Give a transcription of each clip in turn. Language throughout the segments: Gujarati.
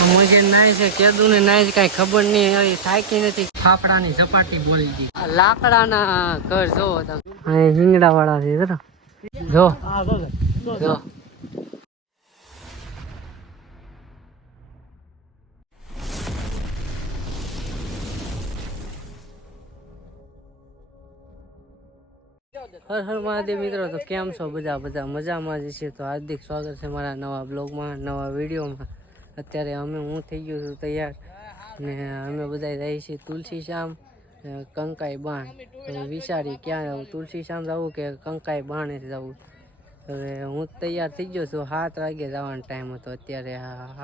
મજે નાય છે કેદું ને નાય છે કઈ ખબર નહીં હવે થાકી નથી ફાફડાની ઝપાટી બોલી દી લાકડાના ઘર જોવો તમે અહીં રીંગણા વાળા છે જરા જો જો હર હર મહાદેવ મિત્રો તો કેમ છો બધા મજામાં જ છે તો હાર્દિક સ્વાગત છે મારા નવા બ્લોગમાં નવા વિડીયોમાં અત્યારે હું થઈ ગયો છું તૈયાર ને અમે બધા જઈએ છીએ તુલસી શ્યામ કંકાઈ બાણ તો વિચારી ક્યાં જવું તુલસી શ્યામ જવું કે કંકાઈ બાણે જવું હવે હું તૈયાર થઈ ગયો છું 7 વાગે જવાનો ટાઈમ હતો અત્યારે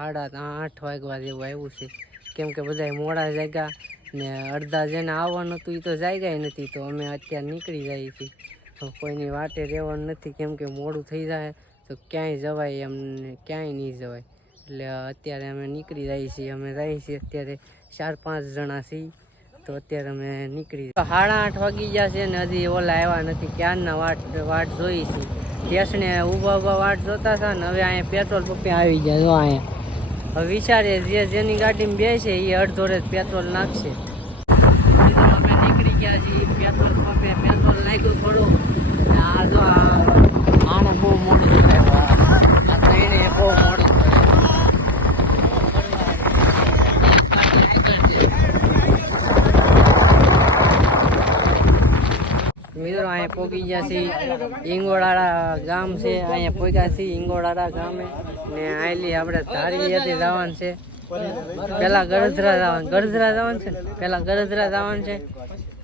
8:30 વાગવા જેવું આવ્યું છે કેમ કે બધા મોડા જાગ્યા ને અડધા જેને આવવાનું હતું એ તો જાગ્યા નથી તો અમે અત્યારે નીકળી જઈએ છીએ કોઈની વાટે રહેવાનું નથી કેમ કે મોડું થઈ જાય તો ક્યાંય જવાય એમ ક્યાંય નહીં જવાય એટલે અત્યારે અમે નીકળી જઈએ છીએ અમે જઈએ છીએ અત્યારે 4-5 જણા છીએ તો અત્યારે અમે નીકળી 8:30 વાગી ગયા છે ને હજી ઓલા આવ્યા નથી ક્યારના વાટ જોઈ છે ટેસને ઊભા વાટ જોતા હતા ને હવે અહીંયા પેટ્રોલ પંપે આવી ગયા જો અહીંયા હવે વિચારીએ જેની ગાડીમાં બે છે એ અડધોરે પેટ્રોલ નાખશે અમે નીકળી ગયા છીએ પેટ્રોલ પંપે પેટ્રોલ નાખ્યું થોડું આ જો આને બહુ મોડું થાય એને બહુ મોડું મિત્રો અહીંયા પોગી ગયા છે ઈંગોળાડા ગામ છે અહીંયા પોગ્યા છે ઈંગોળાડા ગામે ને આયલી આપણે ધારી હતી જવાનું છે પેલા ગરધરા જવાનું છે પેલા ગરધરા જવાનું છે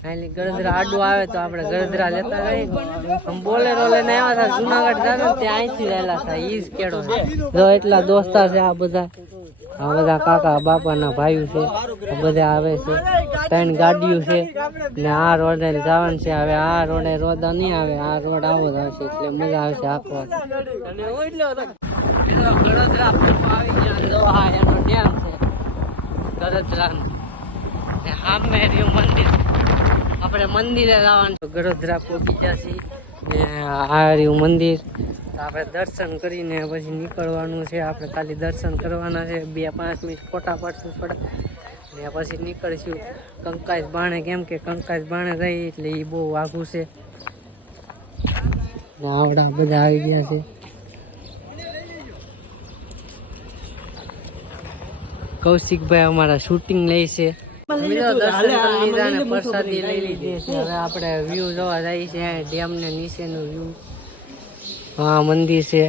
આયલી ગરધરા આડું આવે તો આપણે ગરધરા લેતા જઈએ બોલેરો લઈને આવ્યા હતા જુનાગઢ જતા ત્યાં અહીંથી રહેલા હતા ઈ જ કેળો જો એટલા દોસ્તાર છે આ બધા કાકા બાપાના ભાઈઓ છે બધા આવે છે 3 ગાડીઓ છે ને આ રોડે જવાનું છે હવે આ રોડે રોદા નહીં આવે આ રોડ આવો જ આવશે એટલે મજા આવશે આખો ગળોદરા આવી ગયા એનો ડેમ છે ગળોદરા સામે રહ્યું મંદિર આપણે મંદિરે જવાનું ગળોદરા પહોંચી ગયા છીએ ને આ રહ્યું મંદિર આપણે દર્શન કરીને પછી નીકળવાનું છે આપણે ખાલી દર્શન કરવાના છે 2-5 મિનિટ ફોટા પાડશું થોડા ને પછી નીકળશું કંકાઈશ બાણે કેમ કે કંકાઈશ બાણે જઈએ એટલે એ બહુ આઘું છે આવડા બધા આવી ગયા છે કૌશિકભાઈ અમારા શૂટિંગ લે છે પ્રસાદી લઈ લીધી છે હવે આપણે વ્યૂ જોવા જઈએ છીએ ડેમ ને નીચેનું વ્યૂ હા મંદિર છે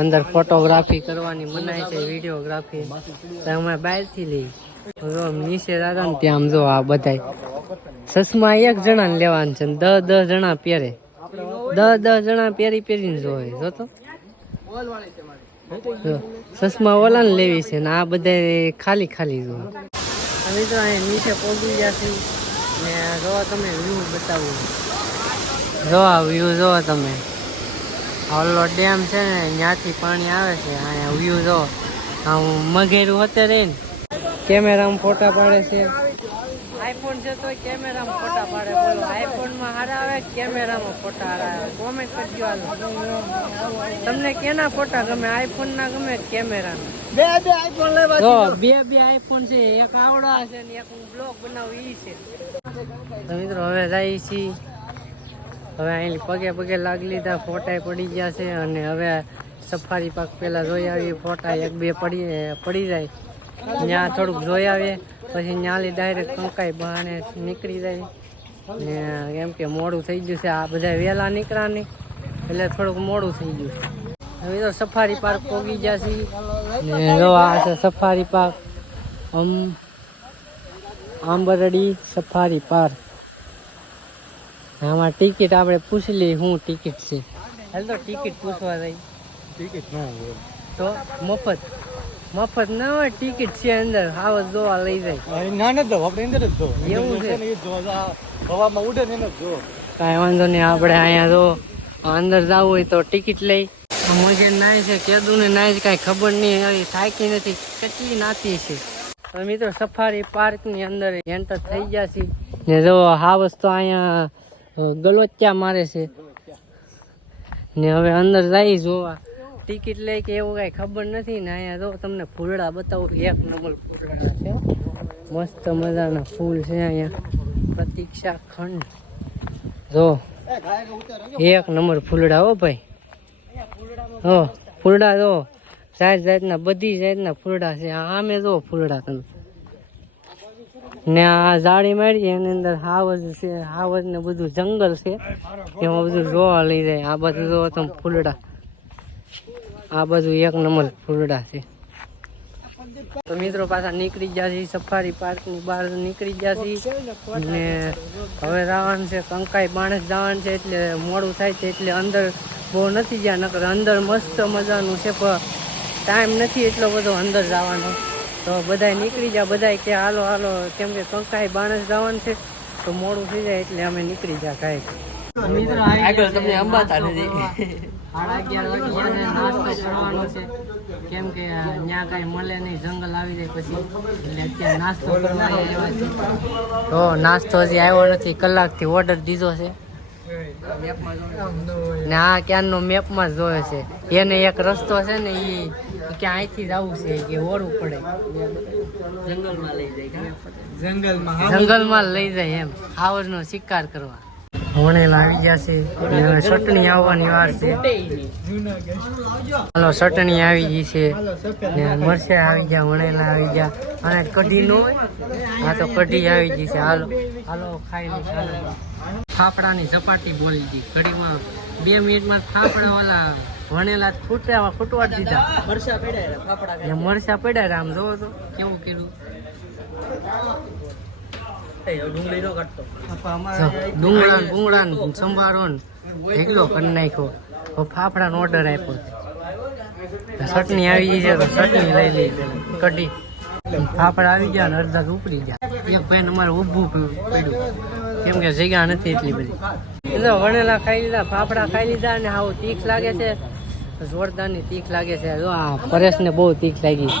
અંદર ફોટોગ્રાફી કરવાની મનાય છે વિડીયોગ્રાફી અમે બહારથી લઈ નીચે દાદા ને ત્યાં જો આ બધા ચશ્મા 1 જણા લેવાનું છે 10 જણા પહેરે 10 જણા પહેરીને જોવે જોતો ચશ્મા ઓલા ને લેવી છે ને આ બધા ખાલી જોવે મિત્રો અહીંયા નીચે પહોંચી ગયા છે ને જો તમે વ્યૂ બતાવું જો આ વ્યૂ જો તમે ઓલો ડેમ છે ને ત્યાંથી પાણી આવે છે અહીંયા વ્યૂ જો આમ મઘેરું હોતે રહે ને કેમેરામાં ફોટા પાડે છે આઈફોન છે તો કેમેરામાં ફોટા પાડે બોલો આઈફોનમાં સારા આવે કેમેરામાં ફોટા સારા આવે કોમેન્ટ કરજો તમને કેના ફોટા ગમે આઈફોન ના ગમે કેમેરાના બે આઈફોન લેવા જો બે આઈફોન છે એક આવડા છે ને એક હું બ્લોગ બનાવું ઈ છે તો મિત્રો હવે જઈએ છીએ હવે અહીં પગે લાગી લીધા ફોટા પડી ગયા છે અને હવે સફારી પાર્ક પેલા જોઈ આવી ફોટા 1-2 પડી જાય ત્યાં થોડુંક જોઈ આવીએ પછી ત્યાંથી ડાયરેક્ટ કંકાઈ બહાને નીકળી જાય ને કેમ કે મોડું થઈ ગયું છે આ બધા વહેલા નીકળ્યા નહીં એટલે થોડુંક મોડું થઈ ગયું છે હવે તો સફારી પાર્ક પહોંચી ગયા છીએ ને જો આ છે safari park Ambardi safari park આમાં ટિકિટ આપણે પૂછી લઈએ શું ટિકિટ છે હાલ તો ટિકિટ પૂછવા જાય ટિકિટ ના હોય તો મફત ના હોય ટિકિટ છે અંદર આવો જોવા લઈ જાય ના નથી આપણે અંદર જ જો એવું છે હવામાં ઉડે ને જો કાંઈ વાંધો નહીં આપણે અહીંયા જો અંદર જવું હોય તો ટિકિટ લઈ મજે નાય છે કેદું ને નાય છે કાંઈ ખબર નહીં હવે થાકી નથી કેટલી નાતી છે તો મિત્રો સફારી પાર્કની અંદર એન્ટર થઈ ગયા છે ને જો આ વસ્તુ અહીંયા ગલોચ્યા મારે છે ને હવે અંદર જઈ જોવા ટિકિટ લે કે એવું કાંઈ ખબર નથી ને. અહીંયા જો તમને ફૂલડા બતાવું, એક નંબર ફૂલડા છે, મસ્ત મજાના ફૂલ છે અહીંયા. પ્રતીક્ષા ખંડ જો એક નંબર ફૂલડા હો ભાઈ. હો ફૂલડા જો જાતના બધી જાતના ફૂલડા છે. આમે જો ફૂલડા તમે ને આ જાળી મારી એની અંદર હાવજ છે, હાવજ ને બધું જંગલ છે, એમાં બધું જોવા લઈ જાય. આ બધું જો તમે ફૂલડા, આ બધું એક નંબર ફૂલડા છે. તો મિત્રો પાછા નીકળી ગયા છે સફારી પાર્ક ની બહાર નીકળી ગયા છે ને હવે જવાનું છે કંકાઈ બાણસ જવાનું છે. એટલે મોડું થાય છે એટલે અંદર બહુ નથી ગયા, નકર અંદર મસ્ત મજાનું છે પણ ટાઈમ નથી એટલો બધો અંદર જવાનો. તો બધાય નીકળી ગયા, બધાય કે હાલો હાલો, કેમ કે કંકાઈ બાણસ જવાનું છે તો મોડું થઈ જાય એટલે અમે નીકળી ગયા કાંઈક. મિત્રો આગળ તમને અંબાતા નથી 11:30 વાગે નાસ્તો કરવાનો છે, કેમ કે ત્યાં કાંઈ મળે નહીં, જંગલ આવી જાય પછી, એટલે અત્યારે નાસ્તો કરવા આવ્યા છે. તો નાસ્તો હજી આવ્યો નથી, કલાકથી ઓર્ડર દીધો છે ને આ ક્યાંનો મેપમાં જ જોયો છે. એને એક રસ્તો છે ને એ કે અહીંથી જવું છે કે ઓળવું પડે, જંગલમાં લઈ જાય, જંગલમાં લઈ જાય એમ હાવજનો શિકાર કરવા. વણેલા આવી ગયા છે, ચટણી આવવાની વાર છે. હાલો ચટણી આવી ગઈ છે ને મરચાં આવી ગયા, વણેલા આવી ગયા અને કઢી નો હોય, હા તો કઢી આવી ગઈ છે. હાલો હાલો ખાઈ લઈ. હાલો ફાફડાની ઝપાટી બોલી હતી કઢીમાં 2 મિનિટમાં ફાફડા વાલા વણેલા ખૂટવા દીધા. મરચા પડ્યા આમ જોવો તો કેવું કીધું. ડુંગળા સંભારો ઢીકલો કરી નાખ્યો, ફાફડાનો ઓર્ડર આપ્યો. ચટણી આવી ગઈ છે તો ચટણી લઈ લઈ, કઢી ફાફડા આવી ગયા ને અડધા ઉપડી ગયા. એક ભાઈ અમારે ઊભું પડ્યું કેમ કે જગ્યા નથી એટલી બધી. એટલે વણેલા ખાઈ લીધા, ફાફડા ખાઈ લીધા ને આવું તીખ લાગે છે, જોરદારની તીખ લાગે છે. જો આ પરેશને બહુ તીખ લાગી,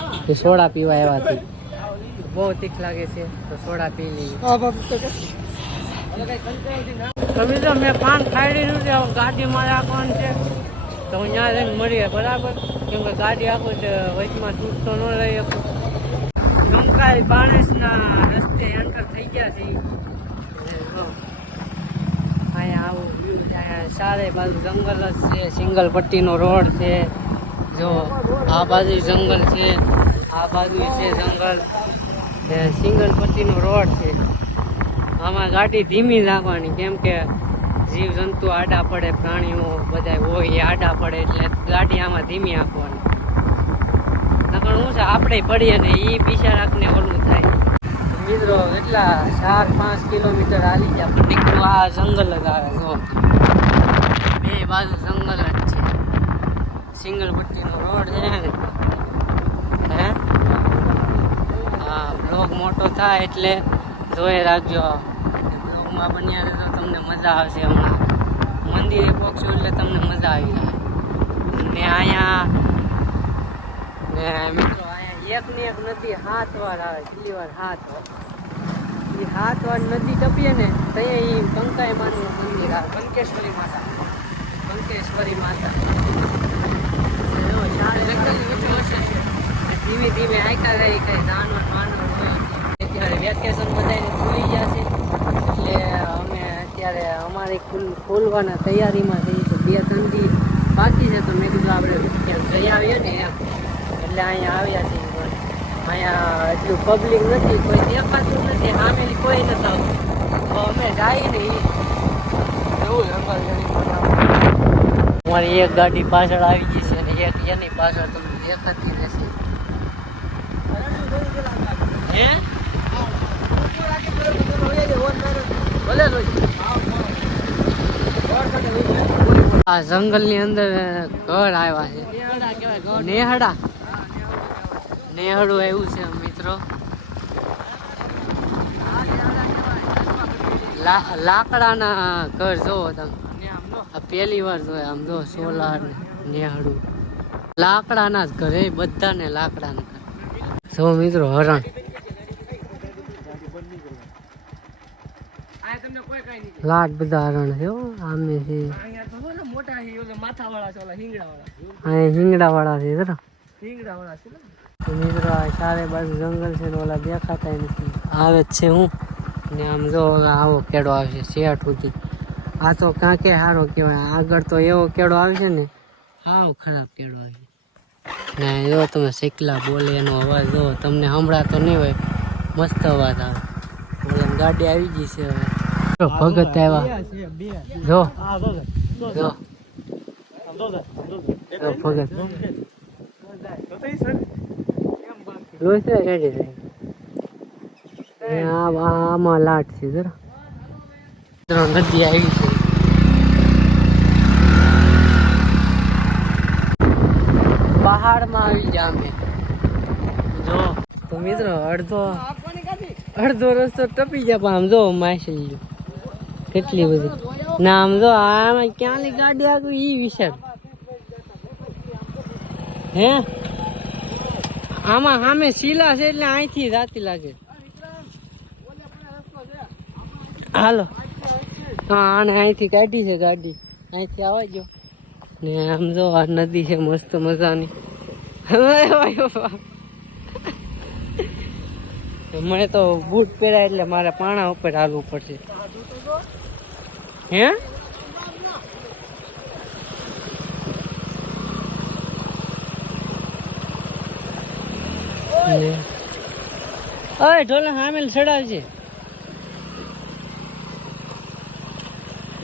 સોડા પીવા આવ્યા બહુ તીખ લાગે છે તો સોડા પી લઈએ. તો મેં પાન ખાઈ લીધું છે, ગાડીમાં રાખવાનું છે તો હું ત્યાં જઈને મળીએ બરાબર, કેમ કે ગાડી આખું વચમાં તૂટતો ન લઈ શકું. કંકાઈ બાણસના રસ્તે એન્ટર થઈ ગયા છે. અહીંયા આવું વ્યૂ છે, અહીંયા ચારે બાજુ જંગલ જ છે, સિંગલ પટ્ટીનો રોડ છે. જો આ બાજુ જંગલ છે, આ બાજુ છે જંગલ, સિંગલ પટ્ટીનો રોડ છે. આમાં ગાડી ધીમી રાખવાની, કેમ કે જીવ જંતુ આડા પડે, પ્રાણીઓ બધા હોય એ આડા પડે, એટલે ગાડી આમાં ધીમી આપવાની. નકર શું છે આપણે પડીએ ને એ બિચારાકને ઓલું થાય. મિત્રો એટલા 4-5 કિલોમીટર હાલી ગયા પણ નીકળું આ જંગલ જ આવે. જો 2 બાજુ જંગલ જ છે, સિંગલ પટ્ટીનો રોડ છે ને. હે હા, બ્લોગ મોટો થાય એટલે જોઈ રાખજો, બ્લોગમાં બન્યા રહેજો, તમને મજા આવશે. હમણાં મંદિરે પહોંચશું એટલે તમને મજા આવી જાય. ને અહીંયા ને મિત્રો અહીંયા એક ને એક નદી 7 વાર આવે, કેટલી વાર 7 વાર. એ 7 વાર નદી ટપીએ ને ત્યાં એ કંકાઈ માનું મંદિર આવે, બંકેશ્વરી માતા. ધીમે ધીમે આયકા રહી, કઈ જાનવર હોય. અત્યારે વેકેશન બધાને ખુલી ગયા છે એટલે અમે અત્યારે અમારી ખોલવાના તૈયારીમાં થઈ છે. 2-3 દી બાકી છે તો મેં કીધું આપણે ક્યાંક જઈ આવીએ ને એમ, એટલે અહીંયા આવ્યા છીએ. પણ અહીંયા એટલું પબ્લિક નથી, કોઈ દેખાતું નથી, સામેની કોઈ નથી આવતું. તો અમે જઈએ ને એવું અમારી એક ગાડી પાછળ આવી ગઈ છે અને એક એની પાછળ તમને દેખાતી રહેશે. આ જંગલ ની અંદર ઘર આવ્યા છે, નેહડું આવ્યું છે મિત્રો. લાકડાના ઘર જોવો તમે, પહેલી વાર જોયા આમ જો સોલાર નેહડું, લાકડાના જ ઘર, એ બધાને લાકડાના ઘર. જો મિત્રો હરણ, લાટ બધા હરણ છે. આમે છે મોટા છે ઓલા માથા વાળા છે ઓલા હિંગડા વાળા હા હિંગડા વાળા છે જરા હિંગડા વાળા છે તો મિત્રો આ ચારે બાજુ જંગલ છે ને ઓલા દેખાતા નથી આવે જ છે હું ને આમ જો આવો કેળો આવશે શેઠ સુધી આ તો કાંકે સારો કહેવાય આગળ તો એવો કેળો આવશે ને હાવ ખરાબ કેળો આવશે ને જો તમે શેકલા બોલે એનો અવાજ જો તમને સંભળાતો નહીં હોય મસ્ત અવાજ આવે ઓલા ગાડી આવી ગઈ છે હવે જો ભગત આવ્યા જો જો ભગત રોજ રેડી થઈ આમાં લાટ છે જરા નદી આવી છે પહાડમાં આવી જા અમે જો તો મિત્રો અડધો રસ્તો ટપી જાય પણ આમ જો માછલી કેટલી બધી ના આમ જો આમાં ક્યાંની ગાડી આગળ ઈ વિચાર હે આમાં સામે શીલા છે એટલે અહીંથી રાતી લાગે હાલો હા આને અહીંથી કાઢી છે ગાડી અહીંથી આવવા જો ને આમ જો આ નદી છે મસ્ત મજાની મને તો બૂટ પહેરાય એટલે મારે પાણા ઉપર હાલવું પડશે હે ઓય ઢોલા હામેલ ચડાવજે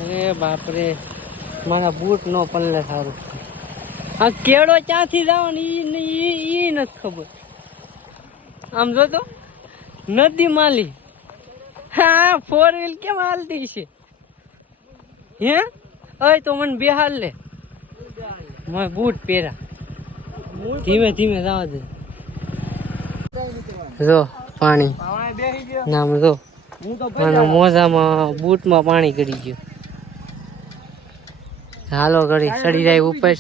અરે બાપરે મારા બૂટ નો પલ્લે સારું આ કેળો ક્યાંથી જવાનો ઈ નથી ખબર આમ જો તો નદી માલી હા 4 વ્હીલ કેમ હાલતી છે હે ઓય તો મને બેહાલ લે મેં બૂટ પહેરા ધીમે ધીમે જવા દે જો પાણી નામ જો આના મોજામાં બૂટમાં પાણી ગળી ગયું હાલો ઘડી ચડી જાય ઉપર